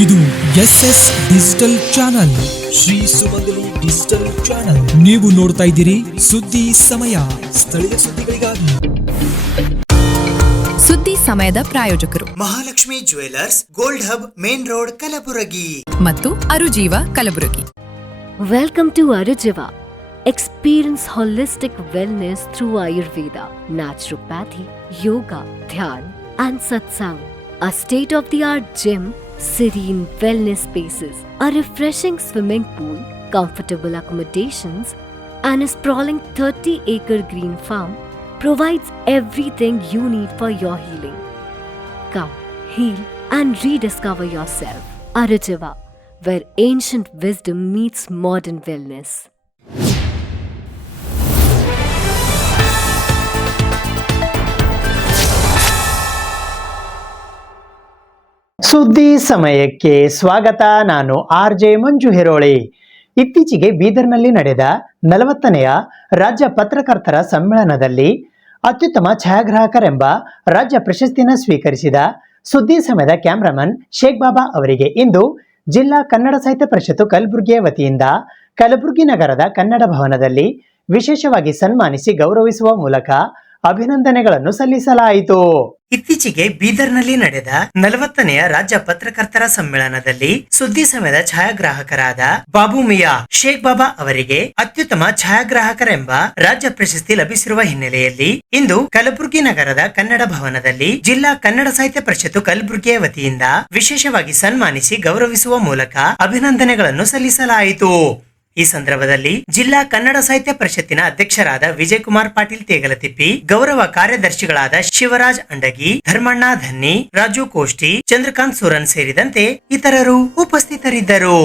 ಇದು SS digital channel, Shri ಸುಮಂಗಲಿ digital channel. ನೀವು ನೋಡ್ತಾ ಇದ್ದೀರಿ ಸುದ್ದಿ ಸಮಯ, ಸ್ಥಳೀಯ ಸುದ್ದಿಗಳಿಗಾಗಿ. ಸುದ್ದಿ ಸಮಯದ ಪ್ರಾಯೋಜಕರು Mahalakshmi jewellers, gold hub, main road, Kalaburagi ಮತ್ತು ಅರುಜೀವ Kalaburagi. Welcome to Arujiva. Experience holistic wellness through Ayurveda, naturopathy, yoga, dhyan and satsang. A state-of-the-art gym, serene wellness spaces, a refreshing swimming pool, comfortable accommodations and a sprawling 30-acre green farm provides everything you need for your healing. Come, heal and rediscover yourself. Arujiva, where ancient wisdom meets modern wellness. ಸುದ್ದಿ ಸಮಯಕ್ಕೆ ಸ್ವಾಗತ. ನಾನು RJ ಮಂಜು ಹೆರೋಳಿ. ಇತ್ತೀಚೆಗೆ ಬೀದರ್ನಲ್ಲಿ ನಡೆದ 40ನೆಯ ರಾಜ್ಯ ಪತ್ರಕರ್ತರ ಸಮ್ಮೇಳನದಲ್ಲಿ ಅತ್ಯುತ್ತಮ ಛಾಯಾಗ್ರಾಹಕರೆಂಬ ರಾಜ್ಯ ಪ್ರಶಸ್ತಿಯನ್ನು ಸ್ವೀಕರಿಸಿದ ಸುದ್ದಿ ಸಮಯದ ಕ್ಯಾಮ್ರಾಮನ್ ಶೇಖ್ ಬಾಬಾ ಅವರಿಗೆ ಇಂದು ಜಿಲ್ಲಾ ಕನ್ನಡ ಸಾಹಿತ್ಯ ಪರಿಷತ್ತು ಕಲಬುರಗಿಯ ವತಿಯಿಂದ ಕಲಬುರಗಿ ನಗರದ ಕನ್ನಡ ಭವನದಲ್ಲಿ ವಿಶೇಷವಾಗಿ ಸನ್ಮಾನಿಸಿ ಗೌರವಿಸುವ ಮೂಲಕ ಅಭಿನಂದನೆಗಳನ್ನು ಸಲ್ಲಿಸಲಾಯಿತು. ಇತ್ತೀಚೆಗೆ ಬೀದರ್ನಲ್ಲಿ ನಡೆದ 40ನೆಯ ರಾಜ್ಯ ಪತ್ರಕರ್ತರ ಸಮ್ಮೇಳನದಲ್ಲಿ ಸುದ್ದಿ ಸಮಯದ ಛಾಯಾಗ್ರಾಹಕರಾದ ಬಾಬು ಮಿಯಾ ಶೇಖ್ ಬಾಬಾ ಅವರಿಗೆ ಅತ್ಯುತ್ತಮ ಛಾಯಾಗ್ರಾಹಕರೆಂಬ ರಾಜ್ಯ ಪ್ರಶಸ್ತಿ ಲಭಿಸಿರುವ ಹಿನ್ನೆಲೆಯಲ್ಲಿ ಇಂದು ಕಲಬುರಗಿ ನಗರದ ಕನ್ನಡ ಭವನದಲ್ಲಿ ಜಿಲ್ಲಾ ಕನ್ನಡ ಸಾಹಿತ್ಯ ಪರಿಷತ್ತು ಕಲಬುರಗಿಯ ವತಿಯಿಂದ ವಿಶೇಷವಾಗಿ ಸನ್ಮಾನಿಸಿ ಗೌರವಿಸುವ ಮೂಲಕ ಅಭಿನಂದನೆಗಳನ್ನು ಸಲ್ಲಿಸಲಾಯಿತು. ಈ ಸಂದರ್ಭದಲ್ಲಿ ಜಿಲ್ಲಾ ಕನ್ನಡ ಸಾಹಿತ್ಯ ಪರಿಷತ್ತಿನ ಅಧ್ಯಕ್ಷರಾದ ವಿಜಯಕುಮಾರ್ ಪಾಟೀಲ್ ತೇಗಲತಿಪ್ಪಿ, ಗೌರವ ಕಾರ್ಯದರ್ಶಿಗಳಾದ ಶಿವರಾಜ್ ಅಂಡಗಿ, ಧರ್ಮಣ್ಣ ಧನ್ನಿ, ರಾಜು ಕೋಷ್ಟಿ, ಚಂದ್ರಕಾಂತ್ ಸೂರನ್ ಸೇರಿದಂತೆ ಇತರರು ಉಪಸ್ಥಿತರಿದ್ದರು.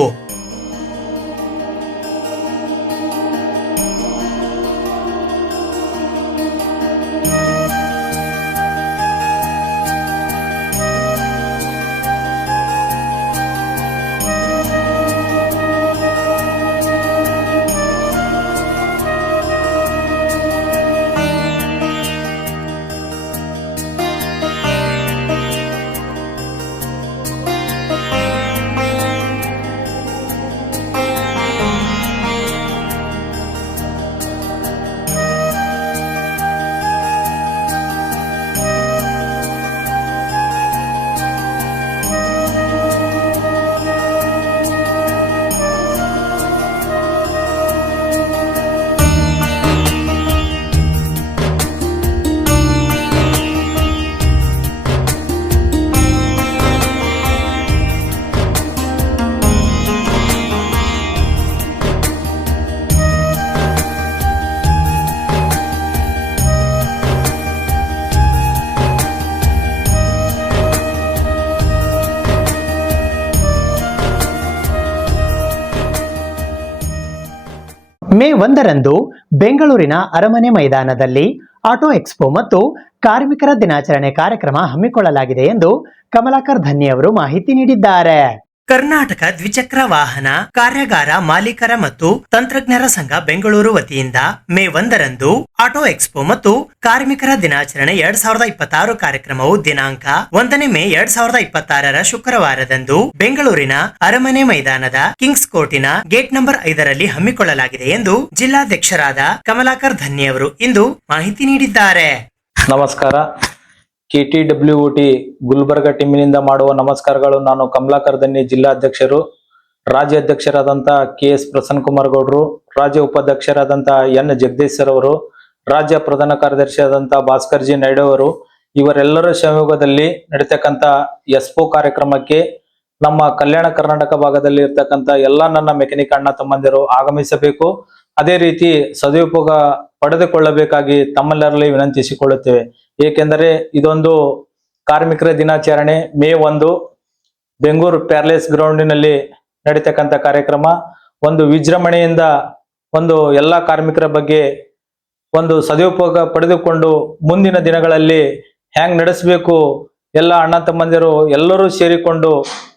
ಮೇ 1ರಂದು ಬೆಂಗಳೂರಿನ ಅರಮನೆ ಮೈದಾನದಲ್ಲಿ ಆಟೋ ಎಕ್ಸ್ಪೋ ಮತ್ತು ಕಾರ್ಮಿಕರ ದಿನಾಚರಣೆ ಕಾರ್ಯಕ್ರಮ ಹಮ್ಮಿಕೊಳ್ಳಲಾಗಿದೆ ಎಂದು ಕಮಲಾಕರ್ ಧನ್ನಿ ಅವರು ಮಾಹಿತಿ ನೀಡಿದ್ದಾರೆ. ಕರ್ನಾಟಕ ದ್ವಿಚಕ್ರ ವಾಹನ ಕಾರ್ಯಾಗಾರ ಮಾಲೀಕರ ಮತ್ತು ತಂತ್ರಜ್ಞರ ಸಂಘ ಬೆಂಗಳೂರು ವತಿಯಿಂದ ಮೇ 1ರಂದು ಆಟೋ ಎಕ್ಸ್ಪೋ ಮತ್ತು ಕಾರ್ಮಿಕರ ದಿನಾಚರಣೆ 2026 ಕಾರ್ಯಕ್ರಮವು ದಿನಾಂಕ 1ನೇ ಮೇ 2026 ಶುಕ್ರವಾರದಂದು ಬೆಂಗಳೂರಿನ ಅರಮನೆ ಮೈದಾನದ ಕಿಂಗ್ಸ್ ಕೋರ್ಟಿನ ಗೇಟ್ ನಂಬರ್ 5ರಲ್ಲಿ ಹಮ್ಮಿಕೊಳ್ಳಲಾಗಿದೆ ಎಂದು ಜಿಲ್ಲಾಧ್ಯಕ್ಷರಾದ ಕಮಲಾಕರ್ ಧನ್ನಿ ಅವರು ಇಂದು ಮಾಹಿತಿ ನೀಡಿದ್ದಾರೆ. ನಮಸ್ಕಾರ. KTWOT ಗುಲ್ಬರ್ಗ ಟೀಮಿನಿಂದ ಮಾಡುವ ನಮಸ್ಕಾರಗಳು. ನಾನು ಕಮಲಾಕರ್ ಧನ್ನಿ, ಜಿಲ್ಲಾಧ್ಯಕ್ಷರು. ರಾಜ್ಯ ಅಧ್ಯಕ್ಷರಾದಂಥ KS ಪ್ರಸನ್ನ ಕುಮಾರ್ ಗೌಡ್ರು, ರಾಜ್ಯ ಉಪಾಧ್ಯಕ್ಷರಾದಂಥ N ಜಗದೀಶ್ ಸರ್ ಅವರು, ರಾಜ್ಯ ಪ್ರಧಾನ ಕಾರ್ಯದರ್ಶಿಯಾದಂಥ ಭಾಸ್ಕರ್ ಜಿ ನಾಯ್ಡು ಅವರು, ಇವರೆಲ್ಲರ ಸಹಯೋಗದಲ್ಲಿ ನಡೀತಕ್ಕಂಥ ಎಸ್ಪೋ ಕಾರ್ಯಕ್ರಮಕ್ಕೆ ನಮ್ಮ ಕಲ್ಯಾಣ ಕರ್ನಾಟಕ ಭಾಗದಲ್ಲಿ ಇರ್ತಕ್ಕಂಥ ಎಲ್ಲ ನನ್ನ ಮೆಕ್ಯಾನಿಕ್ ಅಣ್ಣ ತಮ್ಮಂದಿರು ಆಗಮಿಸಬೇಕು. ಅದೇ ರೀತಿ ಸದುಪಯೋಗ ಪಡೆದುಕೊಳ್ಳಬೇಕಾಗಿ ತಮ್ಮೆಲ್ಲರಲ್ಲಿ ವಿನಂತಿಸಿಕೊಳ್ಳುತ್ತೇವೆ. ಏಕೆಂದರೆ ಇದೊಂದು ಕಾರ್ಮಿಕರ ದಿನಾಚರಣೆ ಮೇ 1 ಬೆಂಗಳೂರು ಪ್ಯಾಲೇಸ್ ಗ್ರೌಂಡಿನಲ್ಲಿ ನಡೀತಕ್ಕಂಥ ಕಾರ್ಯಕ್ರಮ. ಒಂದು ವಿಜೃಂಭಣೆಯಿಂದ ಒಂದು ಎಲ್ಲ ಕಾರ್ಮಿಕರ ಬಗ್ಗೆ ಒಂದು ಸದುಪಯೋಗ ಪಡೆದುಕೊಂಡು ಮುಂದಿನ ದಿನಗಳಲ್ಲಿ ಹ್ಯಾಂಗ್ ನಡೆಸಬೇಕು ಎಲ್ಲ ಅಣ್ಣ ತಮ್ಮಂದಿರು ಎಲ್ಲರೂ ಸೇರಿಕೊಂಡು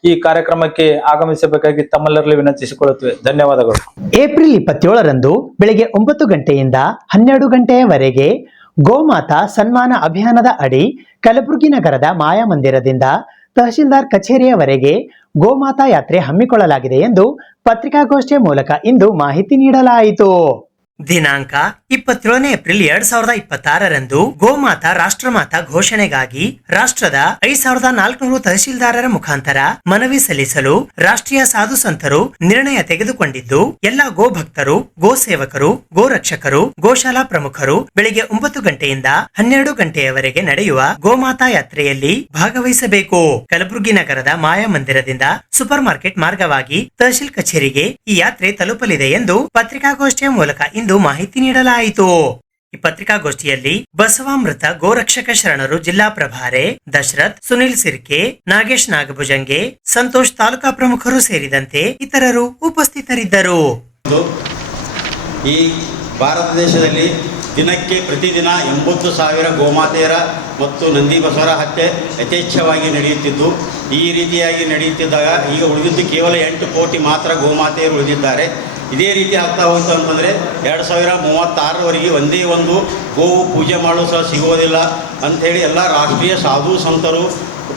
ಈ ಕಾರ್ಯಕ್ರಮಕ್ಕೆ ಆಗಮಿಸಬೇಕಾಗಿ ತಮ್ಮೆಲ್ಲರಲ್ಲಿ ವಿನಂತಿಸಿಕೊಳ್ಳುತ್ತೇವೆ. ಧನ್ಯವಾದಗಳು. ಏಪ್ರಿಲ್ 27ರಂದು ಬೆಳಗ್ಗೆ 9 ಗಂಟೆಯಿಂದ 12 ಗಂಟೆಯವರೆಗೆ ಗೋಮಾತಾ ಸನ್ಮಾನ ಅಭಿಯಾನದ ಅಡಿ ಕಲಬುರಗಿ ನಗರದ ಮಾಯಾ ಮಂದಿರದಿಂದ ತಹಶೀಲ್ದಾರ್ ಕಚೇರಿಯವರೆಗೆ ಗೋಮಾತಾ ಯಾತ್ರೆ ಹಮ್ಮಿಕೊಳ್ಳಲಾಗಿದೆ ಎಂದು ಪತ್ರಿಕಾಗೋಷ್ಠಿಯ ಮೂಲಕ ಇಂದು ಮಾಹಿತಿ ನೀಡಲಾಯಿತು. ದಿನಾಂಕ 27 ಏಪ್ರಿಲ್ 2026ರಂದು ಗೋಮಾತಾ ರಾಷ್ಟ್ರಮಾತಾ ಘೋಷಣೆಗಾಗಿ ರಾಷ್ಟ್ರದ 5400 ತಹಶೀಲ್ದಾರರ ಮುಖಾಂತರ ಮನವಿ ಸಲ್ಲಿಸಲು ರಾಷ್ಟ್ರೀಯ ಸಾಧು ಸಂತರು ನಿರ್ಣಯ ತೆಗೆದುಕೊಂಡಿದ್ದು, ಎಲ್ಲ ಗೋ ಭಕ್ತರು, ಗೋ ಸೇವಕರು, ಗೋ ರಕ್ಷಕರು, ಗೋಶಾಲಾ ಪ್ರಮುಖರು ಬೆಳಿಗ್ಗೆ 9 ಗಂಟೆಯಿಂದ 12 ಗಂಟೆಯವರೆಗೆ ನಡೆಯುವ ಗೋಮಾತಾ ಯಾತ್ರೆಯಲ್ಲಿ ಭಾಗವಹಿಸಬೇಕು. ಕಲಬುರಗಿ ನಗರದ ಮಾಯಾ ಮಂದಿರದಿಂದ ಸೂಪರ್ ಮಾರ್ಕೆಟ್ ಮಾರ್ಗವಾಗಿ ತಹಶೀಲ್ ಕಚೇರಿಗೆ ಈ ಯಾತ್ರೆ ತಲುಪಲಿದೆ ಎಂದು ಪತ್ರಿಕಾಗೋಷ್ಠಿಯ ಮೂಲಕ ಇಂದು ಮಾಹಿತಿ ನೀಡಲಾಯಿತು. ಈ ಪತ್ರಿಕಾಗೋಷ್ಠಿಯಲ್ಲಿ ಬಸವಾಮೃತ ಗೋರಕ್ಷಕ ಶರಣರು ಜಿಲ್ಲಾ ಪ್ರಭಾರೆ ದಶರಥ್, ಸುನಿಲ್ ಸಿರ್ಕೆ, ನಾಗೇಶ್ ನಾಗಭುಜಂಗೆ, ಸಂತೋಷ್ ತಾಲೂಕಾ ಪ್ರಮುಖರು ಸೇರಿದಂತೆ ಇತರರು ಉಪಸ್ಥಿತರಿದ್ದರು. ಈ ಭಾರತ ದೇಶದಲ್ಲಿ ದಿನಕ್ಕೆ ಪ್ರತಿದಿನ 80,000 ಗೋಮಾತೆಯರ ಮತ್ತು ನಂದಿ ಬಸವರ ಹತ್ಯೆ ಯಥೇಚ್ಛವಾಗಿ ನಡೆಯುತ್ತಿದ್ದು, ಈ ರೀತಿಯಾಗಿ ನಡೆಯುತ್ತಿದ್ದಾಗ ಈಗ ಉಳಿದಿದ್ದು ಕೇವಲ 8 ಕೋಟಿ ಮಾತ್ರ ಗೋಮಾತೆಯರು ಉಳಿದಿದ್ದಾರೆ. ಇದೇ ರೀತಿ ಆಗ್ತಾ ಹೋಯಿತು ಅಂತಂದರೆ 2036ರವರೆಗೆ ಒಂದೇ ಒಂದು ಗೋವು ಪೂಜೆ ಮಾಡಲು ಸಹ ಸಿಗೋದಿಲ್ಲ ಅಂಥೇಳಿ ಎಲ್ಲ ರಾಷ್ಟ್ರೀಯ ಸಾಧು ಸಂತರು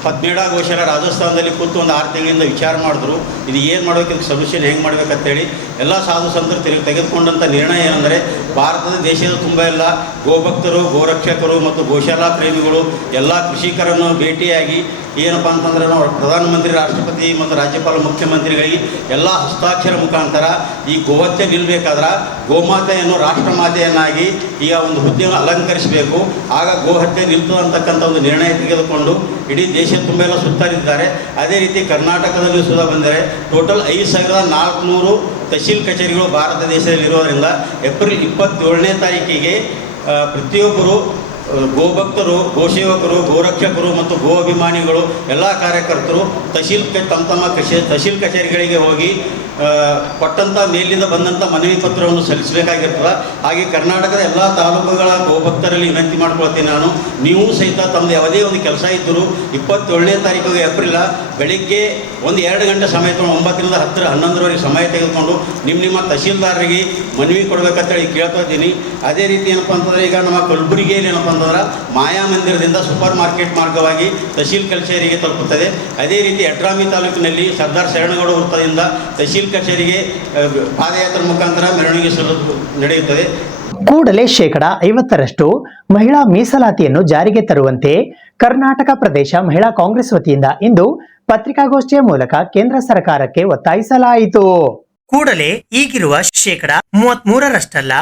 ಪದ್ಮೇಡ ಘೋಷರ ರಾಜಸ್ಥಾನದಲ್ಲಿ ಕೂತು ಒಂದು 6 ತಿಂಗಳಿಂದ ವಿಚಾರ ಮಾಡಿದ್ರು. ಇದು ಏನು ಮಾಡಬೇಕು, ಇದಕ್ಕೆ ಸೊಲ್ಯೂಷನ್ ಹೆಂಗೆ ಮಾಡಬೇಕಂತೇಳಿ ಎಲ್ಲ ಸಾಧು ಸಂತರು ತೆಗೆದುಕೊಂಡಂಥ ನಿರ್ಣಯ ಏನಂದರೆ, ಭಾರತದ ದೇಶದ ತುಂಬ ಎಲ್ಲ ಗೋಭಕ್ತರು, ಗೋರಕ್ಷಕರು ಮತ್ತು ಗೋಶಾಲಾ ಪ್ರೇಮಿಗಳು ಎಲ್ಲ ಕೃಷಿಕರನ್ನು ಭೇಟಿಯಾಗಿ ಏನಪ್ಪ ಅಂತಂದರೆ ನಾವು ಪ್ರಧಾನಮಂತ್ರಿ, ರಾಷ್ಟ್ರಪತಿ ಮತ್ತು ರಾಜ್ಯಪಾಲ, ಮುಖ್ಯಮಂತ್ರಿಗಳಿಗೆ ಎಲ್ಲ ಹಸ್ತಾಕ್ಷರ ಮುಖಾಂತರ ಈ ಗೋಹತ್ಯೆ ನಿಲ್ಲಬೇಕಾದ್ರೆ ಗೋಮಾತೆಯನ್ನು ರಾಷ್ಟ್ರಮಾತೆಯನ್ನಾಗಿ ಈಗ ಒಂದು ಹುದ್ದೆಯನ್ನು ಅಲಂಕರಿಸಬೇಕು, ಆಗ ಗೋಹತ್ಯೆ ನಿಲ್ತದೆ ಅಂತಕ್ಕಂಥ ಒಂದು ನಿರ್ಣಯ ತೆಗೆದುಕೊಂಡು ಇಡೀ ದೇಶ ತುಂಬ ಎಲ್ಲ ಸುತ್ತಲಿದ್ದಾರೆ. ಅದೇ ರೀತಿ ಕರ್ನಾಟಕದಲ್ಲಿ ಸುಧಾ ಬಂದರೆ ಟೋಟಲ್ 5400 ತಹಶೀಲ್ ಕಚೇರಿಗಳು ಭಾರತ ದೇಶದಲ್ಲಿರೋದರಿಂದ ಏಪ್ರಿಲ್ 27ನೇ ತಾರೀಕಿಗೆ ಪ್ರತಿಯೊಬ್ಬರು ಗೋಭಕ್ತರು, ಗೋಸೇವಕರು, ಗೋರಕ್ಷಕರು ಮತ್ತು ಗೋ ಅಭಿಮಾನಿಗಳು ಎಲ್ಲ ಕಾರ್ಯಕರ್ತರು ತಹಶೀಲ್ ಕಚೇರಿಗಳಿಗೆ ಹೋಗಿ ಕೊಟ್ಟಂಥ ಮೇಲಿಂದ ಬಂದಂಥ ಮನವಿ ಪತ್ರವನ್ನು ಸಲ್ಲಿಸಬೇಕಾಗಿರ್ತದೆ. ಹಾಗೆ ಕರ್ನಾಟಕದ ಎಲ್ಲ ತಾಲೂಕುಗಳ ಗೋಭಕ್ತರಲ್ಲಿ ವಿನಂತಿ ಮಾಡ್ಕೊಳ್ತೀನಿ ನಾನು, ನೀವು ಸಹಿತ ತಮ್ಮದು ಯಾವುದೇ ಒಂದು ಕೆಲಸ ಇದ್ದರೂ 27ನೇ ತಾರೀಕಿಗೆ ಏಪ್ರಿಲ್ ಬೆಳಿಗ್ಗೆ 1-2 ಗಂಟೆ ಸಮಯ ತೊಗೊಂಡು 9ರಿಂದ 10, 11ರವರೆಗೆ ಸಮಯ ತೆಗೆದುಕೊಂಡು ನಿಮ್ಮ ತಹಶೀಲ್ದಾರರಿಗೆ ಮನವಿ ಕೊಡಬೇಕಂತೇಳಿ ಕೇಳ್ತಾ ಇದ್ದೀನಿ. ಅದೇ ರೀತಿ ಏನಪ್ಪ ಅಂತಂದರೆ ಈಗ ನಮ್ಮ ಕಲಬುರಗಿಯಲ್ಲಿ ಏನಪ್ಪ ಅಂತಂದ್ರೆ ಮಾಯಾ ಮಂದಿರದಿಂದ ಸೂಪರ್ ಮಾರ್ಕೆಟ್ ಮಾರ್ಗವಾಗಿ ತಹಶೀಲ್ ಕಚೇರಿಗೆ ತಲುಪುತ್ತದೆ. ಅದೇ ರೀತಿ ಯಡ್ರಾಮಿ ತಾಲೂಕಿನಲ್ಲಿ ಸರ್ದಾರ್ ಶರಣಗೌಡ ವೃತ್ತದಿಂದ ತಹಶೀಲ್ ಕಚೇರಿಗೆ ಪಾದಯಾತ್ರೆ ಮುಖಾಂತರ ಮೆರವಣಿಗೆ ನಡೆಯುತ್ತದೆ. ಕೂಡಲೇ 50% ಮಹಿಳಾ ಮೀಸಲಾತಿಯನ್ನು ಜಾರಿಗೆ ತರುವಂತೆ ಕರ್ನಾಟಕ ಪ್ರದೇಶ ಮಹಿಳಾ ಕಾಂಗ್ರೆಸ್ ವತಿಯಿಂದ ಇಂದು ಪತ್ರಿಕಾಗೋಷ್ಠಿಯ ಮೂಲಕ ಕೇಂದ್ರ ಸರ್ಕಾರಕ್ಕೆ ಒತ್ತಾಯಿಸಲಾಯಿತು. ಕೂಡಲೇ ಈಗಿರುವ 33%ರಷ್ಟಲ್ಲ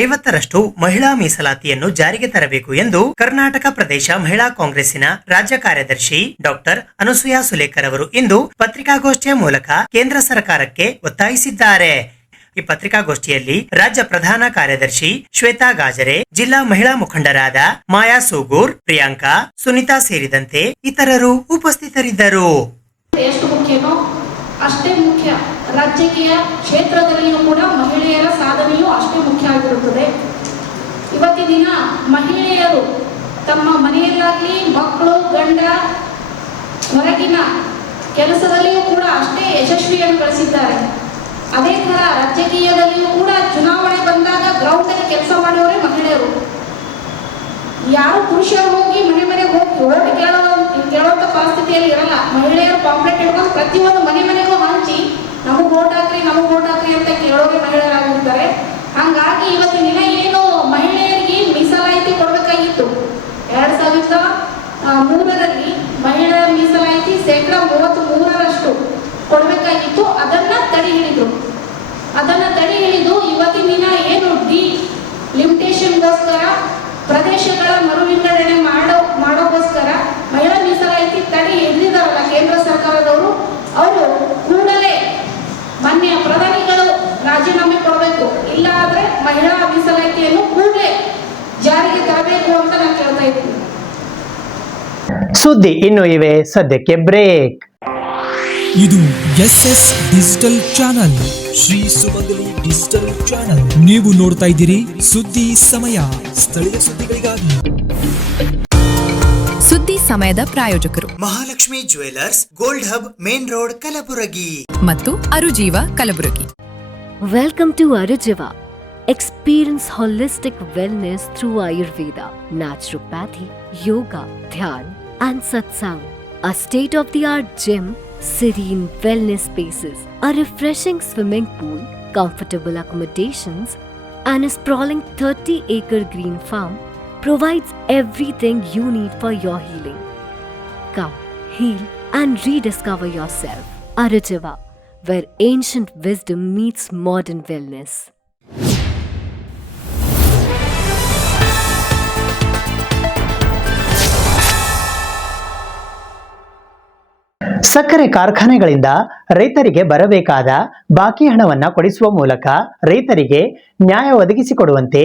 50% ಮಹಿಳಾ ಮೀಸಲಾತಿಯನ್ನು ಜಾರಿಗೆ ತರಬೇಕು ಎಂದು ಕರ್ನಾಟಕ ಪ್ರದೇಶ ಮಹಿಳಾ ಕಾಂಗ್ರೆಸ್ಸಿನ ರಾಜ್ಯ ಕಾರ್ಯದರ್ಶಿ ಡಾಕ್ಟರ್ ಅನುಸೂಯ ಸುಲೇಕರ್ ಅವರು ಇಂದು ಪತ್ರಿಕಾಗೋಷ್ಠಿಯ ಮೂಲಕ ಕೇಂದ್ರ ಸರ್ಕಾರಕ್ಕೆ ಒತ್ತಾಯಿಸಿದ್ದಾರೆ. ಈ ಪತ್ರಿಕಾಗೋಷ್ಠಿಯಲ್ಲಿ ರಾಜ್ಯ ಪ್ರಧಾನ ಕಾರ್ಯದರ್ಶಿ ಶ್ವೇತಾ ಗಾಜರೆ, ಜಿಲ್ಲಾ ಮಹಿಳಾ ಮುಖಂಡರಾದ ಮಾಯಾ ಸೂಗೂರ್, ಪ್ರಿಯಾಂಕಾ, ಸುನಿತಾ ಸೇರಿದಂತೆ ಇತರರು ಉಪಸ್ಥಿತರಿದ್ದರು. ಎಷ್ಟು ಮುಖ್ಯನೋ ಅಷ್ಟೇ ಮುಖ್ಯ ರಾಜಕೀಯ ಕ್ಷೇತ್ರದಲ್ಲಿಯೂ ಕೂಡ ಮಹಿಳೆಯರ ಸಾಧನೆಯೂ ಅಷ್ಟೇ ಮುಖ್ಯ ಆಗಿರುತ್ತದೆ. ಇವತ್ತಿನ ದಿನ ಮಹಿಳೆಯರು ತಮ್ಮ ಮನೆಯಲ್ಲಾಗಲಿ ಮಕ್ಕಳು, ಗಂಡ, ಹೊರಗಿನ ಕೆಲಸದಲ್ಲಿಯೂ ಕೂಡ ಅಷ್ಟೇ ಯಶಸ್ವಿಯನ್ನು ಗಳಿಸಿದ್ದಾರೆ. ಅದೇ ಥರ ರಾಜಕೀಯದಲ್ಲಿಯೂ ಕೂಡ ಚುನಾವಣೆ ಬಂದಾಗ ಗ್ರೌಂಡಲ್ಲಿ ಕೆಲಸ ಮಾಡೋರೇ ಮಹಿಳೆಯರು. ಯಾರು ಪುರುಷರು ಹೋಗಿ ಮನೆಗೆ ಹೋಗಿ ಓಟ್ ಕೇಳುವಂಥ ಪರಿಸ್ಥಿತಿಯಲ್ಲಿ ಇರಲ್ಲ. ಮಹಿಳೆಯರು ಪಾಂಪ್ಲೆಟ್ ಹಿಡ್ಕೊಂಡು ಪ್ರತಿಯೊಂದು ಮನೆಗೂ ಹಂಚಿ ನಮಗೆ ಓಟ್ ಹಾಕ್ರಿ ಅಂತ ಕೇಳೋರೆ ಮಹಿಳೆಯರಾಗಿರ್ತಾರೆ. ಹಾಗಾಗಿ ಇವತ್ತಿನ ದಿನ ಏನು ಮಹಿಳೆಯರಿಗೆ ಮೀಸಲಾತಿ ಕೊಡಬೇಕಾಗಿತ್ತು, 2003ರಲ್ಲಿ ಮಹಿಳೆಯರ ಮೀಸಲಾತಿ 33% ಕೊಡಬೇಕಾಗಿತ್ತು. ಅದನ್ನು ತಡೆ ಹಿಡಿದು ಇವತ್ತಿನ ದಿನ ಏನು ಲಿಮಿಟೇಷನ್ಗೋಸ್ಕರ ಪ್ರದೇಶಗಳ ಮರು ವಿಂಗಡಣೆ ಮಾಡೋಗೋಸ್ಕರ ಮಹಿಳಾ ಮೀಸಲಾತಿ ತಡೆ ಹಿಡಿದಿದ್ದಾರಲ್ಲ ಕೇಂದ್ರ ಸರ್ಕಾರದವರು, ಅವರು ಕೂಡಲೇ ಮಾನ್ಯ ಪ್ರಧಾನಿಗಳು ರಾಜೀನಾಮೆ ಕೊಡಬೇಕು, ಇಲ್ಲ ಆದರೆ ಮಹಿಳಾ ಮೀಸಲಾತಿಯನ್ನು ಕೂಡಲೇ ಜಾರಿಗೆ ತರಬೇಕು ಅಂತ ನಾನು ಕೇಳ್ತಾ ಇದ್ದೀನಿ. ಸುದ್ದಿ ಇನ್ನು ಇವೆ, ಸದ್ಯಕ್ಕೆ ಬ್ರೇಕ್. ಇದು SS ಡಿಜಿಟಲ್ ಚಾನಲ್, ಶ್ರೀ ಸುಮಂಗಲಿ ಡಿಜಿಟಲ್ ಚಾನಲ್. ನೀವು ನೋಡ್ತಾ ಇದ್ದೀರಿ ಸುದ್ದಿ ಸಮಯ, ಸ್ಥಳೀಯ ಸುದ್ದಿಗಳಿಗಾಗಿ. ಸುದ್ದಿ ಸಮಯದ ಪ್ರಾಯೋಜಕರು Mahalakshmi jewellers, gold hub, main road, Kalaburagi ಮತ್ತು ಅರುಜೀವ Kalaburagi. Welcome to Arujiva. Experience holistic wellness through Ayurveda, naturopathy, yoga, dhyan, and satsang. a state-of-the-art gym, serene wellness spaces, a refreshing swimming pool, comfortable accommodations, and a sprawling 30-acre green farm provides everything you need for your healing. Come, heal and rediscover yourself. Arujiva, where ancient wisdom meets modern wellness. ಸಕ್ಕರೆ ಕಾರ್ಖಾನೆಗಳಿಂದ ರೈತರಿಗೆ ಬರಬೇಕಾದ ಬಾಕಿ ಹಣವನ್ನು ಕೊಡಿಸುವ ಮೂಲಕ ರೈತರಿಗೆ ನ್ಯಾಯ ಒದಗಿಸಿಕೊಡುವಂತೆ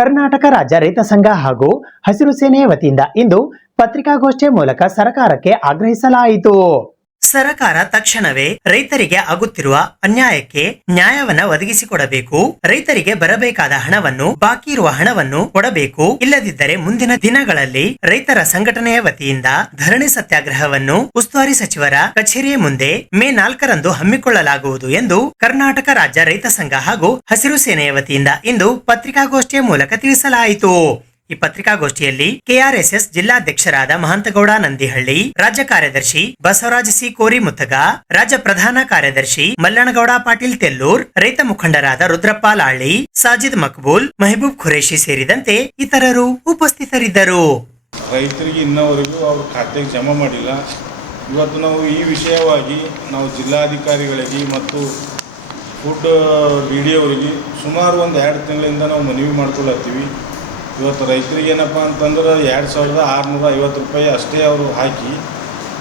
ಕರ್ನಾಟಕ ರಾಜ್ಯ ರೈತ ಸಂಘ ಹಾಗೂ ಹಸಿರು ಸೇನೆಯ ವತಿಯಿಂದ ಇಂದು ಪತ್ರಿಕಾಗೋಷ್ಠಿಯ ಮೂಲಕ ಸರ್ಕಾರಕ್ಕೆ ಆಗ್ರಹಿಸಲಾಯಿತು. ಸರಕಾರ ತಕ್ಷಣವೇ ರೈತರಿಗೆ ಆಗುತ್ತಿರುವ ಅನ್ಯಾಯಕ್ಕೆ ನ್ಯಾಯವನ್ನ ಒದಗಿಸಿಕೊಡಬೇಕು. ರೈತರಿಗೆ ಬರಬೇಕಾದ ಹಣವನ್ನು, ಬಾಕಿ ಇರುವ ಹಣವನ್ನು ಕೊಡಬೇಕು. ಇಲ್ಲದಿದ್ದರೆ ಮುಂದಿನ ದಿನಗಳಲ್ಲಿ ರೈತರ ಸಂಘಟನೆಯ ವತಿಯಿಂದ ಧರಣಿ ಸತ್ಯಾಗ್ರಹವನ್ನು ಉಸ್ತುವಾರಿ ಸಚಿವರ ಕಚೇರಿಯ ಮುಂದೆ ಮೇ 4ರಂದು ಹಮ್ಮಿಕೊಳ್ಳಲಾಗುವುದು ಎಂದು ಕರ್ನಾಟಕ ರಾಜ್ಯ ರೈತ ಸಂಘ ಹಾಗೂ ಹಸಿರು ಸೇನೆಯ ವತಿಯಿಂದ ಇಂದು ಪತ್ರಿಕಾಗೋಷ್ಠಿಯ ಮೂಲಕ ತಿಳಿಸಲಾಯಿತು. ಈ ಪತ್ರಿಕಾಗೋಷ್ಠಿಯಲ್ಲಿ ಕೆಆರ್ಎಸ್ಎಸ್ ಜಿಲ್ಲಾಧ್ಯಕ್ಷರಾದ ಮಹಂತಗೌಡ ನಂದಿಹಳ್ಳಿ, ರಾಜ್ಯ ಕಾರ್ಯದರ್ಶಿ ಬಸವರಾಜ ಸಿ ಕೋರಿ ಮುತ್ತಗ, ರಾಜ್ಯ ಪ್ರಧಾನ ಕಾರ್ಯದರ್ಶಿ ಮಲ್ಲನಗೌಡ ಪಾಟೀಲ್ ತೆಲ್ಲೂರ್, ರೈತ ಮುಖಂಡರಾದ ರುದ್ರಪ್ಪ ಲಾಳಿ, ಸಾಜಿದ್ ಮಕ್ಬೂಲ್, ಮೆಹಬೂಬ್ ಖುರೇಶಿ ಸೇರಿದಂತೆ ಇತರರು ಉಪಸ್ಥಿತರಿದ್ದರು. ರೈತರಿಗೆ ಇನ್ನವರೆಗೂ ಅವ್ರ ಖಾತೆಗೆ ಜಮಾ ಮಾಡಿಲ್ಲ. ಇವತ್ತು ನಾವು ಈ ವಿಷಯವಾಗಿ ನಾವು ಜಿಲ್ಲಾಧಿಕಾರಿಗಳಿಗೆ ಮತ್ತು ಫುಡ್ ಡಿ ಅವರಿಗೆ ಸುಮಾರು ಒಂದು 2 ತಿಂಗಳಿಂದ ನಾವು ಮನವಿ ಮಾಡ್ಕೊಳತ್ತೀವಿ. ಇವತ್ತು ರೈತರಿಗೆ ಏನಪ್ಪ ಅಂತಂದ್ರೆ 2650 ರೂಪಾಯಿ ಅಷ್ಟೇ ಅವರು ಹಾಕಿ,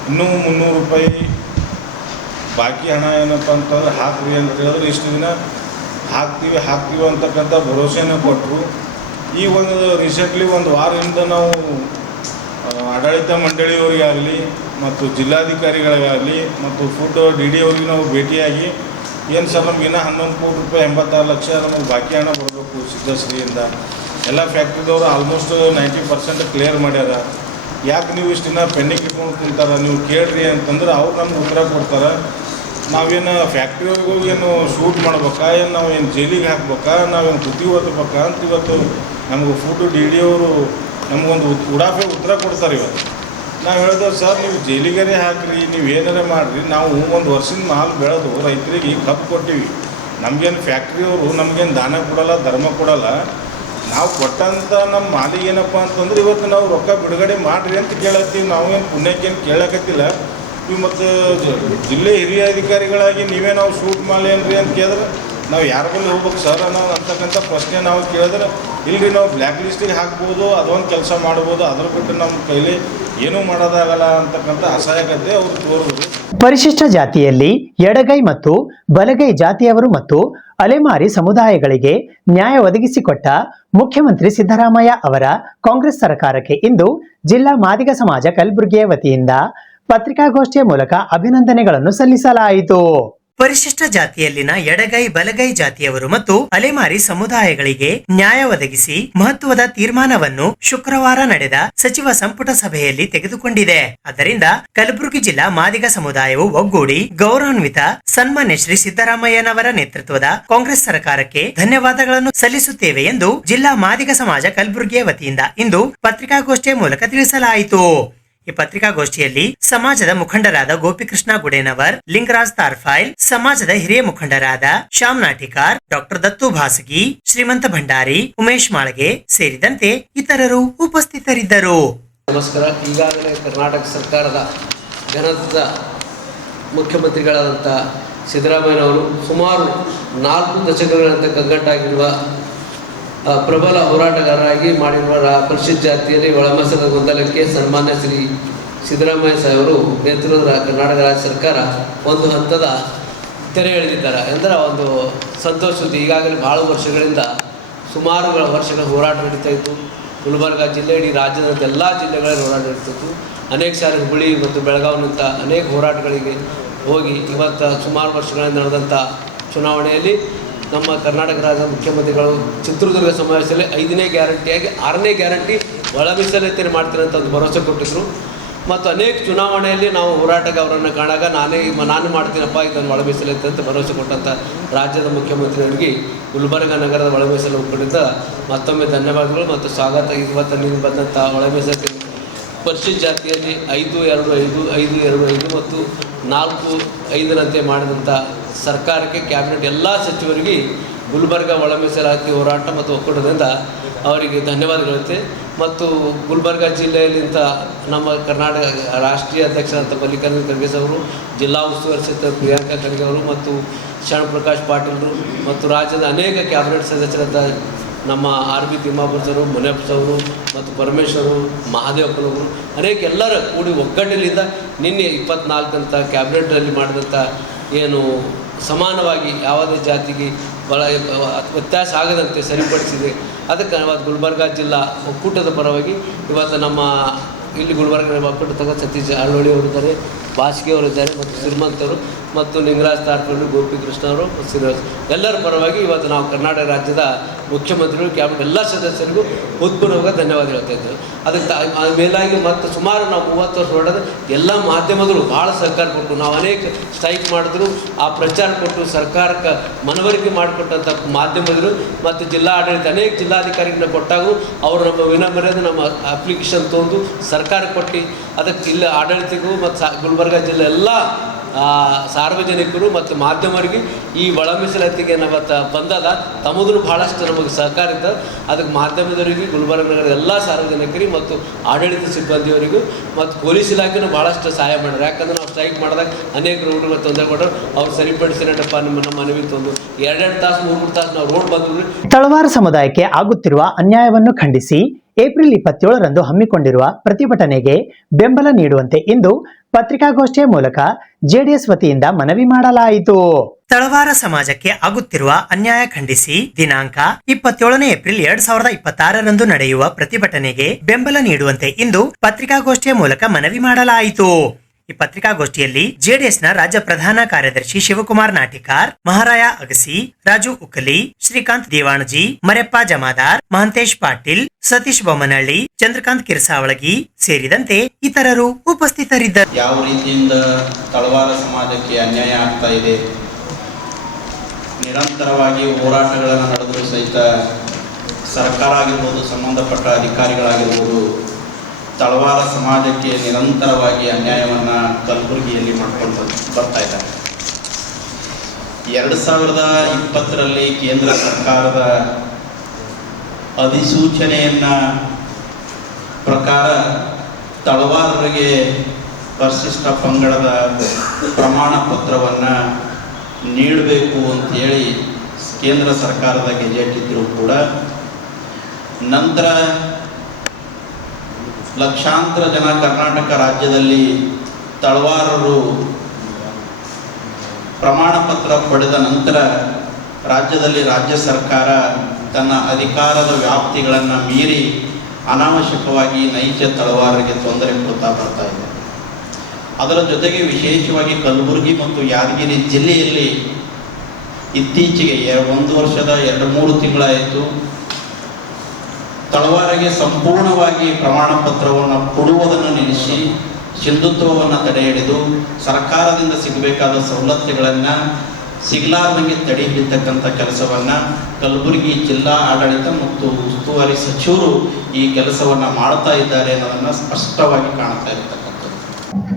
ಇನ್ನೂ 300 ರೂಪಾಯಿ ಬಾಕಿ ಹಣ ಏನಪ್ಪ ಅಂತಂದ್ರೆ ಹಾಕ್ರಿ ಅಂತ ಹೇಳಿದ್ರೆ ಇಷ್ಟು ದಿನ ಹಾಕ್ತೀವಿ ಅಂತಕ್ಕಂಥ ಭರವಸೆನ ಕೊಟ್ಟರು. ಈ ಒಂದು ರೀಸೆಂಟ್ಲಿ ಒಂದು ವಾರದಿಂದ ನಾವು ಆಡಳಿತ ಮಂಡಳಿಯವರಿಗಾಗಲಿ ಮತ್ತು ಜಿಲ್ಲಾಧಿಕಾರಿಗಳಿಗಾಗಲಿ ಮತ್ತು ಫುಡ್ ಡಿ ಅವ್ರಿಗೆ ನಾವು ಭೇಟಿಯಾಗಿ ಏನು ಸರ್ ನಮಗಿನ್ನ 11 ಕೋಟಿ ರೂಪಾಯಿ 86 ಲಕ್ಷ ನಮಗೆ ಬಾಕಿ ಹಣ ಬರಬೇಕು ಸಿದ್ಧಶ್ರೀಯಿಂದ. ಎಲ್ಲ ಫ್ಯಾಕ್ಟ್ರಿದವರು ಆಲ್ಮೋಸ್ಟ್ 90% ಕ್ಲಿಯರ್ ಮಾಡ್ಯಾರ. ಯಾಕೆ ನೀವು ಇಷ್ಟು ದಿನ ಪೆಂಡಿಂಗ್ ಇಟ್ಕೊಂಡು ಕುಂತಾರೆ, ನೀವು ಕೇಳ್ರಿ ಅಂತಂದ್ರೆ ಅವ್ರು ನಮ್ಗೆ ಉತ್ತರ ಕೊಡ್ತಾರೆ. ನಾವೇನು ಫ್ಯಾಕ್ಟ್ರಿಯವ್ರಿಗೆ ಹೋಗಿ ಏನು ಶೂಟ್ ಮಾಡ್ಬೇಕಾ, ಏನು ನಾವು ಏನು ಜೈಲಿಗೆ ಹಾಕ್ಬೇಕಾ, ನಾವೇನು ಬುದ್ಧಿ ಓದಬೇಕಾ ಅಂತ ಇವತ್ತು ನಮಗೆ ಫುಡ್ ಡಿ ಅವರು ನಮಗೊಂದು ಉಡಾಫೆ ಉತ್ತರ ಕೊಡ್ತಾರೆ. ಇವತ್ತು ನಾವು ಹೇಳಿದೆವು ಸರ್ ನೀವು ಜೈಲಿಗರೇ ಹಾಕಿರಿ, ನೀವು ಏನಾರೇ ಮಾಡಿರಿ, ನಾವು 1 ವರ್ಷದ ಮಾಲ್ ಬೆಳೆದು ರೈತರಿಗೆ ಕಬ್ಬು ಕೊಟ್ಟಿವಿ. ನಮಗೇನು ಫ್ಯಾಕ್ಟ್ರಿಯವರು ನಮಗೇನು ದಾನ ಕೊಡಲ್ಲ, ಧರ್ಮ ಕೊಡಲ್ಲ. ನಾವು ಕೊಟ್ಟಂಥ ನಮ್ಮ ಮಾಲಿಗೆ ಏನಪ್ಪ ಅಂತಂದ್ರೆ ಇವತ್ತು ನಾವು ರೊಕ್ಕ ಬಿಡುಗಡೆ ಮಾಡಿರಿ ಅಂತ ಕೇಳತ್ತೀವಿ. ನಾವೇನು ಪುಣ್ಯಕ್ಕೇನು ಕೇಳಕತ್ತಿಲ್ಲ. ಇವು ಮತ್ತು ಜಿಲ್ಲೆ ಹಿರಿಯ ಅಧಿಕಾರಿಗಳಾಗಿ ನೀವೇ ನಾವು ಶೂಟ್ ಮಾಲಿ ಏನ್ರಿ ಅಂತ ಕೇಳಿದ್ರೆ ನಾವು ಯಾರ ಬಳಿ ಹೋಗ್ಬೇಕು ಸರ್ ನಾವು ಅಂತಕ್ಕಂಥ ಪ್ರಶ್ನೆ ನಾವು ಕೇಳಿದ್ರೆ ಇಲ್ಲರಿ ನಾವು ಬ್ಲ್ಯಾಕ್ ಲಿಸ್ಟಿಗೆ ಹಾಕ್ಬೋದು, ಅದೊಂದು ಕೆಲಸ ಮಾಡ್ಬೋದು, ಅದ್ರ ಬಿಟ್ಟು ನಮ್ಮ ಕೈಲಿ ಏನೂ ಮಾಡೋದಾಗಲ್ಲ ಅಂತಕ್ಕಂಥ ಅಸಹಾಯಕತೆ ಅವರು ತೋರಿದ್ರು. ಪರಿಶಿಷ್ಟ ಜಾತಿಯಲ್ಲಿ ಎಡಗೈ ಮತ್ತು ಬಲಗೈ ಜಾತಿಯವರು ಮತ್ತು ಅಲೆಮಾರಿ ಸಮುದಾಯಗಳಿಗೆ ನ್ಯಾಯ ಒದಗಿಸಿಕೊಟ್ಟ ಮುಖ್ಯಮಂತ್ರಿ ಸಿದ್ದರಾಮಯ್ಯ ಅವರ ಕಾಂಗ್ರೆಸ್ ಸರ್ಕಾರಕ್ಕೆ ಇಂದು ಜಿಲ್ಲಾ ಮಾದಿಗ ಸಮಾಜ ಕಲಬುರಗಿಯ ವತಿಯಿಂದ ಪತ್ರಿಕಾಗೋಷ್ಠಿಯ ಮೂಲಕ ಅಭಿನಂದನೆಗಳನ್ನು ಸಲ್ಲಿಸಲಾಯಿತು. ಪರಿಶಿಷ್ಟ ಜಾತಿಯಲ್ಲಿನ ಎಡಗೈ ಬಲಗೈ ಜಾತಿಯವರು ಮತ್ತು ಅಲೆಮಾರಿ ಸಮುದಾಯಗಳಿಗೆ ನ್ಯಾಯ ಒದಗಿಸಿ ಮಹತ್ವದ ತೀರ್ಮಾನವನ್ನು ಶುಕ್ರವಾರ ನಡೆದ ಸಚಿವ ಸಂಪುಟ ಸಭೆಯಲ್ಲಿ ತೆಗೆದುಕೊಂಡಿದೆ. ಆದ್ದರಿಂದ ಕಲಬುರಗಿ ಜಿಲ್ಲಾ ಮಾದಿಗ ಸಮುದಾಯವು ಒಗ್ಗೂಡಿ ಗೌರವಾನ್ವಿತ ಸನ್ಮಾನ್ಯ ಶ್ರೀ ಸಿದ್ದರಾಮಯ್ಯನವರ ನೇತೃತ್ವದ ಕಾಂಗ್ರೆಸ್ ಸರ್ಕಾರಕ್ಕೆ ಧನ್ಯವಾದಗಳನ್ನು ಸಲ್ಲಿಸುತ್ತೇವೆ ಎಂದು ಜಿಲ್ಲಾ ಮಾದಿಗ ಸಮಾಜ ಕಲಬುರಗಿಯ ವತಿಯಿಂದ ಇಂದು ಪತ್ರಿಕಾಗೋಷ್ಠಿಯ ಮೂಲಕ ತಿಳಿಸಲಾಯಿತು. ಈ ಪತ್ರಿಕಾಗೋಷ್ಠಿಯಲ್ಲಿ ಸಮಾಜದ ಮುಖಂಡರಾದ ಗೋಪಿಕೃಷ್ಣ ಗುಡೇನವರ್, ಲಿಂಗರಾಜ್ ತಾರ್ಫೈಲ್, ಸಮಾಜದ ಹಿರಿಯ ಮುಖಂಡರಾದ ಶ್ಯಾಮ್ ನಾಟಿಕಾರ್, ಡಾಕ್ಟರ್ ದತ್ತು ಭಾಸಗಿ, ಶ್ರೀಮಂತ ಭಂಡಾರಿ, ಉಮೇಶ್ ಮಾಳಗೆ ಸೇರಿದಂತೆ ಇತರರು ಉಪಸ್ಥಿತರಿದ್ದರು. ನಮಸ್ಕಾರ. ಈಗಾಗಲೇ ಕರ್ನಾಟಕ ಸರ್ಕಾರದ ಘನದ ಮುಖ್ಯಮಂತ್ರಿಗಳಾದಂಥ ಸಿದ್ದರಾಮಯ್ಯನವರು ಸುಮಾರು 4 ದಶಕಗಳಿಂದ ಕಗ್ಗಟ್ಟಾಗಿರುವ ಪ್ರಬಲ ಹೋರಾಟಗಾರರಾಗಿ ಮಾಡಿರುವ ಪರಿಶಿಷ್ಟ ಜಾತಿಯಲ್ಲಿ ಒಳಮೀಸಲು ಗೊಂದಲಕ್ಕೆ ಸನ್ಮಾನ್ಯ ಶ್ರೀ ಸಿದ್ದರಾಮಯ್ಯ ಸಾಹೇಬರು ನೇತೃತ್ವದ ಕರ್ನಾಟಕ ರಾಜ್ಯ ಸರ್ಕಾರ ಒಂದು ಹಂತದ ತೆರೆ ಎಳೆದಿದ್ದಾರೆ ಅಂದರೆ ಒಂದು ಸಂತೋಷ ಸುದ್ದಿ. ಈಗಾಗಲೇ ಭಾಳ ವರ್ಷಗಳಿಂದ ಸುಮಾರು ವರ್ಷಗಳ ಹೋರಾಟ ನಡೀತಾ ಇತ್ತು. ಗುಲ್ಬರ್ಗ ಜಿಲ್ಲೆ ಇಡೀ ರಾಜ್ಯದ ಎಲ್ಲ ಜಿಲ್ಲೆಗಳಲ್ಲಿ ಹೋರಾಟ ನಡೀತಿತ್ತು. ಅನೇಕ ಸಾರಿ ಹುಬ್ಬಳ್ಳಿ ಮತ್ತು ಬೆಳಗಾವಿನಂಥ ಅನೇಕ ಹೋರಾಟಗಳಿಗೆ ಹೋಗಿ ಇವತ್ತು ಸುಮಾರು ವರ್ಷಗಳಿಂದ ನಡೆದಂಥ ಚುನಾವಣೆಯಲ್ಲಿ ನಮ್ಮ ಕರ್ನಾಟಕ ರಾಜ್ಯದ ಮುಖ್ಯಮಂತ್ರಿಗಳು ಚಿತ್ರದುರ್ಗ ಸಮಾವೇಶದಲ್ಲಿ 5ನೇ ಗ್ಯಾರಂಟಿಯಾಗಿ 6ನೇ ಗ್ಯಾರಂಟಿ ಒಳ ಮೀಸಲಿತನೆ ಮಾಡ್ತೀನಿ ಅಂತ ಒಂದು ಭರವಸೆ ಕೊಟ್ಟಿದ್ದರು. ಮತ್ತು ಅನೇಕ ಚುನಾವಣೆಯಲ್ಲಿ ನಾವು ಹೋರಾಟಗಾರರನ್ನು ಕಾಣಾಗ ನಾನು ಮಾಡ್ತೀನಪ್ಪ ಇದನ್ನು ಒಳ ಮೀಸಲಿತ್ತೆ ಅಂತ ಭರವಸೆ ಕೊಟ್ಟಂಥ ರಾಜ್ಯದ ಮುಖ್ಯಮಂತ್ರಿಯವರಿಗೆ ಗುಲ್ಬರ್ಗ ನಗರದ ಒಳ ಮೀಸಲು ಒಪ್ಪಿಕೊಂಡಿದ್ದ ಮತ್ತೊಮ್ಮೆ ಧನ್ಯವಾದಗಳು ಮತ್ತು ಸ್ವಾಗತ. ಇವತ್ತು ನೀವು ಬಂದಂಥ ಒಳ ಮೀಸಲು ಪರಿಶಿಷ್ಟ ಜಾತಿಯಲ್ಲಿ 5-2-5, 5-2-5 ಮತ್ತು 4-5ರಂತೆ ಮಾಡಿದಂಥ ಸರ್ಕಾರಕ್ಕೆ ಕ್ಯಾಬಿನೆಟ್ ಎಲ್ಲ ಸಚಿವರಿಗೆ ಗುಲ್ಬರ್ಗ ಒಳ ಮೀಸಲಾತಿ ಹೋರಾಟ ಮತ್ತು ಒಕ್ಕೂಟದಿಂದ ಅವರಿಗೆ ಧನ್ಯವಾದಗಳಿರುತ್ತೆ. ಮತ್ತು ಗುಲ್ಬರ್ಗ ಜಿಲ್ಲೆಯಲ್ಲಿಂದ ನಮ್ಮ ಕರ್ನಾಟಕ ರಾಷ್ಟ್ರೀಯ ಅಧ್ಯಕ್ಷರಾದ ಮಲ್ಲಿಕಾರ್ಜುನ ಖರ್ಗೆ ಅವರು, ಜಿಲ್ಲಾ ಉಸ್ತುವಾರಿ ಸಚಿವ ಪ್ರಿಯಾಂಕಾ ಖರ್ಗೆ ಅವರು ಮತ್ತು ಶರಣ್ ಪ್ರಕಾಶ್ ಪಾಟೀಲ್ರು ಮತ್ತು ರಾಜ್ಯದ ಅನೇಕ ಕ್ಯಾಬಿನೆಟ್ ಸದಸ್ಯರಾದ ನಮ್ಮ ಆರ್ ಬಿ ತಿಮ್ಮಾಪುರ್ ಸರು, ಮುನಿಯಪ್ಪ ಅವರು ಮತ್ತು ಪರಮೇಶ್ವರು, ಮಹಾದೇವಪ್ಪನವರು ಅನೇಕ ಎಲ್ಲರ ಕೂಡಿ ಒಗ್ಗಟ್ಟಿನಿಂದ ನಿನ್ನೆ 24 ಅಂತ ಕ್ಯಾಬಿನೆಟ್ನಲ್ಲಿ ಮಾಡಿದಂಥ ಏನು ಸಮಾನವಾಗಿ ಯಾವುದೇ ಜಾತಿಗೆ ವ್ಯತ್ಯಾಸ ಆಗದಂತೆ ಸರಿಪಡಿಸಿದೆ. ಅದಕ್ಕೆ ಇವತ್ತು ಗುಲ್ಬರ್ಗ ಜಿಲ್ಲಾ ಒಕ್ಕೂಟದ ಪರವಾಗಿ ಇವತ್ತು ನಮ್ಮ ಇಲ್ಲಿ ಗುಲ್ಬರ್ಗ ಒಕ್ಕೂಟದ ಸತೀಶ್ ಅಳ್ವಳ್ಳಿ ಅವರಿದ್ದಾರೆ, ಬಾಸ್ಗೆ ಅವರಿದ್ದಾರೆ ಮತ್ತು ಶ್ರೀಮಂತರು ಮತ್ತು ಲಿಂಗರಾಜ್ ತಾರ್ಪಳ್ಳಿ, ಗೋಪಿಕೃಷ್ಣ ಅವರು, ಶ್ರೀನಿವಾಸ್ ಎಲ್ಲರ ಪರವಾಗಿ ಇವತ್ತು ನಾವು ಕರ್ನಾಟಕ ರಾಜ್ಯದ ಮುಖ್ಯಮಂತ್ರಿಗಳು, ಕ್ಯಾಬಿನೆಟ್ ಎಲ್ಲ ಸದಸ್ಯರಿಗೂ ಹೃತ್ಪೂರ್ವಕ ಧನ್ಯವಾದ ಹೇಳ್ತಾ ಇದ್ದೇವೆ. ಅದಕ್ಕೆ ಮೇಲಾಗಿ ಮತ್ತು ಸುಮಾರು ನಾವು 30 ವರ್ಷ ಹೊಡೆದ ಎಲ್ಲ ಮಾಧ್ಯಮಗಳು ಭಾಳ ಸಹಕಾರ ಕೊಟ್ಟು, ನಾವು ಅನೇಕ ಸ್ಟ್ರೈಕ್ ಮಾಡಿದ್ರು, ಆ ಪ್ರಚಾರ ಕೊಟ್ಟು ಸರ್ಕಾರಕ್ಕೆ ಮನವರಿಕೆ ಮಾಡಿಕೊಟ್ಟಂಥ ಮಾಧ್ಯಮಗಳು ಮತ್ತು ಜಿಲ್ಲಾ ಆಡಳಿತ ಅನೇಕ ಜಿಲ್ಲಾಧಿಕಾರಿಗಳನ್ನ ಕೊಟ್ಟಾಗೂ ಅವರು ನಮ್ಮ ವಿನಮ್ರತೆ ನಮ್ಮ ಅಪ್ಲಿಕೇಶನ್ ತೊಗೊಂಡು ಸರ್ಕಾರ ಕೊಟ್ಟು ಅದಕ್ಕೆ ಇಲ್ಲ ಆಡಳಿತಕ್ಕೂ ಮತ್ತು ಗುಲ್ಬರ್ಗ ಜಿಲ್ಲೆ ಎಲ್ಲ ಸಾರ್ವಜನಿಕರು ಮತ್ತು ಮಾಧ್ಯಮರಿಗೆ ಈ ಒಳ ಮೀಸಲಾತಿಗೆ ನಮ್ಮತ್ತ ಬಂದದ ತಮಗೂ ಭಾಳಷ್ಟು ನಮಗೆ ಸಹಕಾರ ಇದ್ದ. ಅದಕ್ಕೆ ಮಾಧ್ಯಮದವರಿಗೆ, ಗುಲ್ಬರ್ಗ ನಗರದ ಎಲ್ಲ ಸಾರ್ವಜನಿಕರಿಗೆ ಮತ್ತು ಆಡಳಿತ ಸಿಬ್ಬಂದಿಯವರಿಗೂ ಮತ್ತು ಪೊಲೀಸ್ ಇಲಾಖೆನೂ ಭಾಳಷ್ಟು ಸಹಾಯ ಮಾಡ್ಯಾರ. ಯಾಕಂದ್ರೆ ನಾವು ಸ್ಟ್ರೈಕ್ ಮಾಡಿದಾಗ ಅನೇಕ ರೋಡ್ಗಳು ತೊಂದರೆ ಕೊಟ್ಟರು, ಅವ್ರು ಸರಿಪಡಿಸಿನಪ್ಪ ನಮ್ಮ ಮನವಿ ತಂದು 2 ತಾಸು 3 ತಾಸು ನಾವು ರೋಡ್ ಬಂದ್ರು. ತಳವಾರ ಸಮುದಾಯಕ್ಕೆ ಆಗುತ್ತಿರುವ ಅನ್ಯಾಯವನ್ನು ಖಂಡಿಸಿ ಏಪ್ರಿಲ್ 27ರಂದು ಹಮ್ಮಿಕೊಂಡಿರುವ ಪ್ರತಿಭಟನೆಗೆ ಬೆಂಬಲ ನೀಡುವಂತೆ ಇಂದು ಪತ್ರಿಕಾಗೋಷ್ಠಿಯ ಮೂಲಕ ಜೆಡಿಎಸ್ ವತಿಯಿಂದ ಮನವಿ ಮಾಡಲಾಯಿತು. ತಳವಾರ ಸಮಾಜಕ್ಕೆ ಆಗುತ್ತಿರುವ ಅನ್ಯಾಯ ಖಂಡಿಸಿ ದಿನಾಂಕ 27 ಏಪ್ರಿಲ್ 2026ರಂದು ನಡೆಯುವ ಪ್ರತಿಭಟನೆಗೆ ಬೆಂಬಲ ನೀಡುವಂತೆ ಇಂದು ಪತ್ರಿಕಾಗೋಷ್ಠಿಯ ಮೂಲಕ ಮನವಿ ಮಾಡಲಾಯಿತು. ಈ ಪತ್ರಿಕಾಗೋಷ್ಠಿಯಲ್ಲಿ ಜೆಡಿಎಸ್ನ ರಾಜ್ಯ ಪ್ರಧಾನ ಕಾರ್ಯದರ್ಶಿ ಶಿವಕುಮಾರ್ ನಾಟಿಕಾರ್, ಮಹಾರಾಯ ಅಗಸಿ, ರಾಜು ಉಕಲಿ, ಶ್ರೀಕಾಂತ್ ದೇವಾಣಜಿ, ಮರೆಪ್ಪ ಜಮಾದಾರ್, ಮಹಂತೇಶ್ ಪಾಟೀಲ್, ಸತೀಶ್ ಬೊಮ್ಮನಹಳ್ಳಿ, ಚಂದ್ರಕಾಂತ್ ಕಿರ್ಸಾವಳಗಿ ಸೇರಿದಂತೆ ಇತರರು ಉಪಸ್ಥಿತರಿದ್ದರು. ಯಾವ ರೀತಿಯಿಂದ ತಳವಾರ ಸಮಾಜಕ್ಕೆ ಅನ್ಯಾಯ ಆಗ್ತಾ ಇದೆ, ನಿರಂತರವಾಗಿ ಹೋರಾಟಗಳನ್ನು ನಡೆದರೂ ಸಹಿತ ಸರ್ಕಾರ ಆಗಿರ್ಬೋದು, ಸಂಬಂಧಪಟ್ಟ ಅಧಿಕಾರಿಗಳಾಗಿರ್ಬೋದು, ತಳವಾರ ಸಮಾಜಕ್ಕೆ ನಿರಂತರವಾಗಿ ಅನ್ಯಾಯವನ್ನು ಕಲಬುರಗಿಯಲ್ಲಿ ಮಾಡ್ಕೊಂಡು ಬರ್ತಾ ಇದ್ದಾರೆ. 2020ರಲ್ಲಿ ಕೇಂದ್ರ ಸರ್ಕಾರದ ಅಧಿಸೂಚನೆಯನ್ನ ಪ್ರಕಾರ ತಳವಾರರಿಗೆ ಪರಿಶಿಷ್ಟ ಪಂಗಡದ ಪ್ರಮಾಣ ಪತ್ರವನ್ನು ನೀಡಬೇಕು ಅಂತೇಳಿ ಕೇಂದ್ರ ಸರ್ಕಾರದ ಗೆಜೆಟ್ ಇದ್ದರೂ ಕೂಡ ನಂತರ ಲಕ್ಷಾಂತರ ಜನ ಕರ್ನಾಟಕ ರಾಜ್ಯದಲ್ಲಿ ತಳವಾರರು ಪ್ರಮಾಣ ಪತ್ರ ಪಡೆದ ನಂತರ ರಾಜ್ಯದಲ್ಲಿ ರಾಜ್ಯ ಸರ್ಕಾರ ತನ್ನ ಅಧಿಕಾರದ ವ್ಯಾಪ್ತಿಗಳನ್ನು ಮೀರಿ ಅನಾವಶ್ಯಕವಾಗಿ ನೈಜ ತಳವಾರರಿಗೆ ತೊಂದರೆ ಕೊಡ್ತಾ ಬರ್ತಾ ಇದೆ. ಅದರ ಜೊತೆಗೆ ವಿಶೇಷವಾಗಿ ಕಲಬುರಗಿ ಮತ್ತು ಯಾದಗಿರಿ ಜಿಲ್ಲೆಯಲ್ಲಿ ಇತ್ತೀಚೆಗೆ 1 ವರ್ಷದ 2-3 ತಿಂಗಳಾಯಿತು ತಳವಾರರಿಗೆ ಸಂಪೂರ್ಣವಾಗಿ ಪ್ರಮಾಣ ಪತ್ರವನ್ನು ಕೊಡುವುದನ್ನು ನಿಲ್ಲಿಸಿ ಸಿಂಧುತ್ವವನ್ನು ತಡೆ ಹಿಡಿದು ಸರ್ಕಾರದಿಂದ ಸಿಗಬೇಕಾದ ಸವಲತ್ತುಗಳನ್ನು ಸಿಗಲಾರ್ದಂಗೆ ತಡೆ ಹಿಡಿತಕ್ಕಂಥ ಕೆಲಸವನ್ನು ಕಲಬುರಗಿ ಜಿಲ್ಲಾ ಆಡಳಿತ ಮತ್ತು ಉಸ್ತುವಾರಿ ಸಚಿವರು ಈ ಕೆಲಸವನ್ನು ಮಾಡ್ತಾ ಇದ್ದಾರೆ ಅನ್ನೋದನ್ನು ಸ್ಪಷ್ಟವಾಗಿ ಕಾಣ್ತಾ ಇರತಕ್ಕಂಥದ್ದು.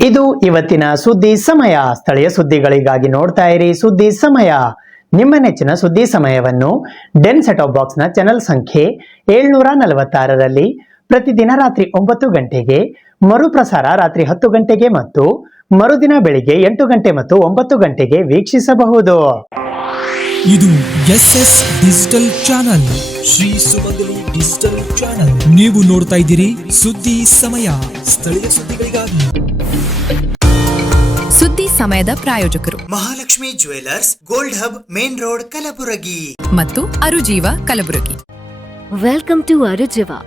ಇದು ಇವತ್ತಿನ ಸುದ್ದಿ ಸಮಯ. ಸ್ಥಳೀಯ ಸುದ್ದಿಗಳಿಗಾಗಿ ನೋಡ್ತಾ ಇರಿ ಸುದ್ದಿ ಸಮಯ. ನಿಮ್ಮ ನೆಚ್ಚಿನ ಸುದ್ದಿ ಸಮಯವನ್ನು ಡೆನ್ ಸೆಟ್ ಆಫ್ ಬಾಕ್ಸ್ನ ಚಾನೆಲ್ ಸಂಖ್ಯೆ 746ರಲ್ಲಿ ಪ್ರತಿದಿನ ರಾತ್ರಿ 9 ಗಂಟೆಗೆ, ಮರುಪ್ರಸಾರ ರಾತ್ರಿ 10 ಗಂಟೆಗೆ ಮತ್ತು ಮರುದಿನ ಬೆಳಿಗ್ಗೆ 8 ಗಂಟೆ ಮತ್ತು 9 ಗಂಟೆಗೆ ವೀಕ್ಷಿಸಬಹುದು. ಇದು SS ಡಿಜಿಟಲ್ ಚಾನಲ್, ಶ್ರೀ ಸುಮಂಗಲಿ ಡಿಜಿಟಲ್ ಚಾನಲ್. ನೀವು ನೋಡ್ತಾ ಇದ್ದೀರಿ ಸುದ್ದಿ ಸಮಯ, ಸ್ಥಳೀಯ ಸುದ್ದಿಗಳಿಗಾಗಿ. ಸುದ್ದಿ ಸಮಯದ ಪ್ರಾಯೋಜಕರು Mahalakshmi jewellers, gold hub, main road, Kalaburagi ಮತ್ತು ಅರುಜೀವ Kalaburagi. Welcome to Arujiva.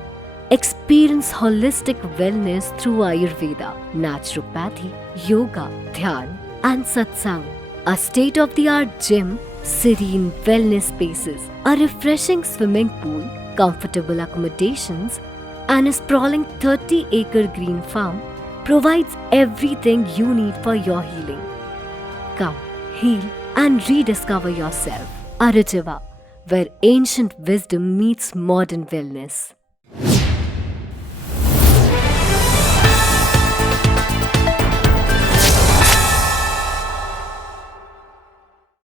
Experience holistic wellness through Ayurveda, naturopathy, yoga, dhyan, and satsang. A state-of-the-art gym, serene wellness spaces, a refreshing swimming pool, comfortable accommodations, and a sprawling 30-acre green farm provides everything you need for your healing. Come, heal, and rediscover yourself. Arujiva, where ancient wisdom meets modern wellness.